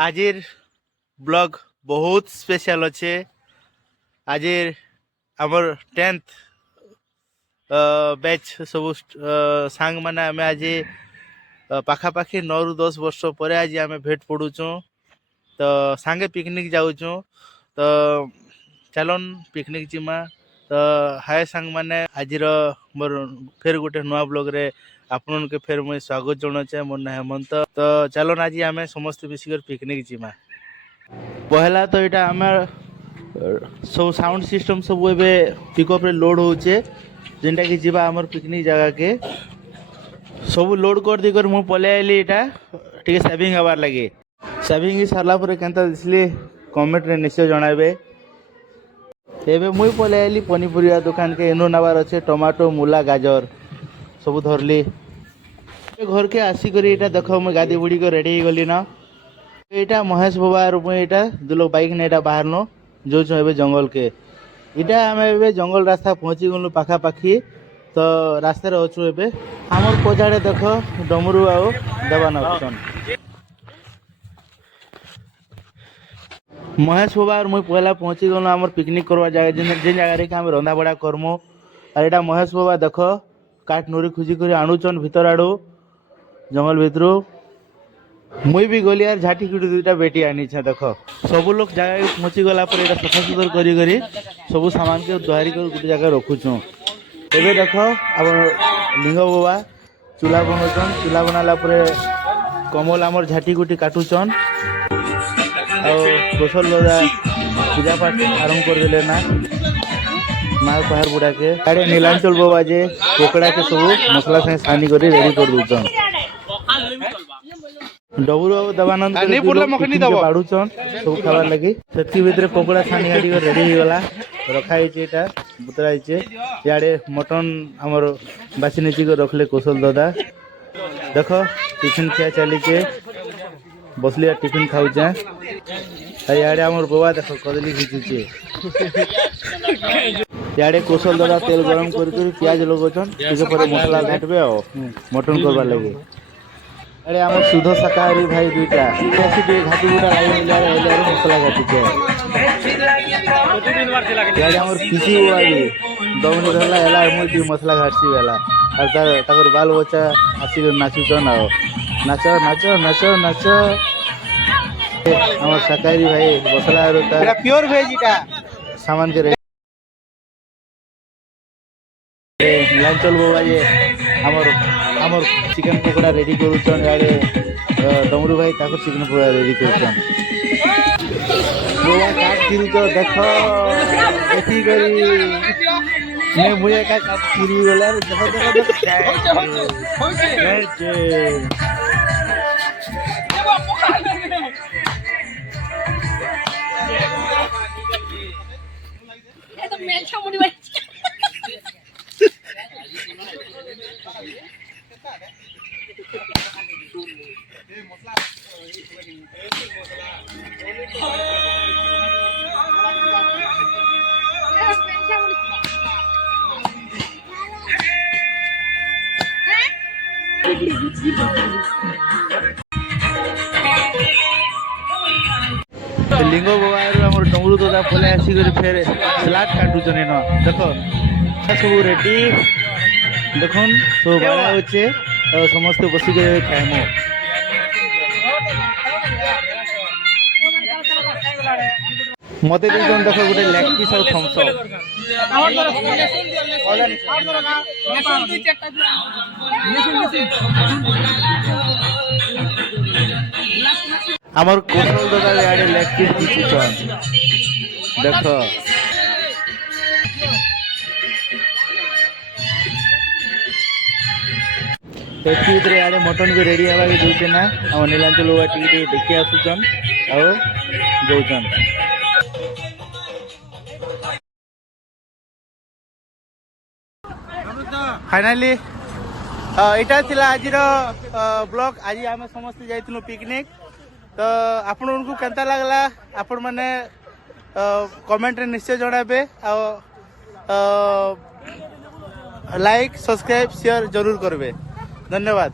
आजिर blog बहुत special अच्छे। आजिर आमर 10th बैच सब सांग माने आम आज पाखापाखि 9 ରୁ 10 वर्ष पर आज आम भेट पड़ुचु तो सांगे पिकनिक जाऊचु तो चलन पिकनिक जीमा तो हाय सांग माने आज मोर फिर गोटे नुआ ब्लॉग रे आपन के फिर मुझे स्वागत जनाचे। मोर ना हेमंत तो चलन आज आम समस्त मिसिकर पिकनिक जीमा। पहला तो यहाँ आम सब साउंड सिस्टम सब एबे पिकअप रे लोड होचे जेनटा कि जीवा आमर पिकनिक जगह के सब लोड कर दी कर मु पले आइली एटा ठीक सेविंग हबार लगे। सेविंग ही सारला पर केनता दिसली कमेंट रे निश्चय जणाबे। एबे मुई पले आइली पनीपरिया दुकान के एनो नबार अच्छे टमाटो मूला गाजर सब धरली। घर के आसी करी एटा देखो मुई गादी बुड़ी को रेडी गली ना। एटा महेश बाबा और मुई एटा दुलो बाइक ने एटा बाहर नो जो एबे जंगल के इटा आम एबे जंगल रास्ता पहुँची गलु पाखापाखि तो रास्ता रे अच्छु। एबे हमर पछाड़े देख डमरू आओ देवान ऑप्शन महेश बाबा और मुई पहला पहुँची गलु आमर पिकनिक करवा जगह जेन जगह रे हम रंधा बड़ा करमु। और एटा महेश बाबा देख काट नूरी खुजी कर आणुचन भीतर आड़ू जंगल भितरू। मुई भी गली यार झाटी कुटी दुईटा बेटी आनी छे देख सब लोग जगह पहुँची गला पर एटा सफा सुतर करी करी सब सामान के दुहारी कर गोटे जगह रखुचु। एबे देख अब लिंग बाबा चूल्हा बनाउछन। चूल्हा बनाला पर कमल आमर झाटी कुटी काटुचन और कौशल दादा पूजा पाठ आरंभ कर देले ना मार पहाड़ बुड़ा के। अरे नीलांचल बाबा जे पोकड़ा के सब मसला से सानी करी रेडी कर दूचन। डबरू दबानंद बाड़ुचन सब खाबार लगी से भितर पकोड़ा छानी गाड़ी रेडी हो गला रखा है बुतरा इे मटन आमर बासी नीची को रखले कौशल दादा। देख टिफिन खिया चलीचे बसलिया टिफिन खाऊचे। इे आमर बाबा देख कदली घिचुचे। इे कौशल दादा तेल गरम कर प्याज लगौन मसला घाटबे आ मटन करवार लगे। अरे आम शुद्ध शाकाहारी भाई दुईटा घाटी गुटा लगे मसला घाटुचे। आमर पिसी हुआ भी दमनी धरला मुझे मसला घाटसी गला और बाल बच्चा आसिक नाचुचन आओ नाच नाच नाच नाच। आम शाकाहारी भाई मसला प्योर भेज सामान के नीलांचल बाबा ये आमर चिकेन पकोड़ा रेडी करुचन। यारे डमरू भाई ताको चिकेन पकोड़ा रेडी करुचन। बाबा काट फिरू तो देख एथी करी ने मुझे का काट फिरी गला देखो लिंग बाबा डमरू दादा पले आसिक फेर सलाद काटुचन न देख सब रेडी देखुन सब बड़ा अच्छे समस्त बसिक खाएमु। मते दिन देख गोटे लेग पीस और थम्स आमर कौशल दादा यारे लेग पीस दिछुचन देख। एथि यारे मटन भी रेडी हवा के दूचे ना हम नीलांचल बाबा टी देखि आसुचन आ दौचन। फाइनाली इटा थिला आज ब्लॉग। आज आम समस्त जाइथिलु पिकनिक तो आपण उनको केंता लागला आपण माने कमेंट रे निश्चय जणाबे आ लाइक सब्सक्राइब शेयर जरूर करबे। धन्यवाद।